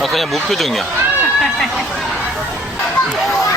아, 그냥 무표정이야.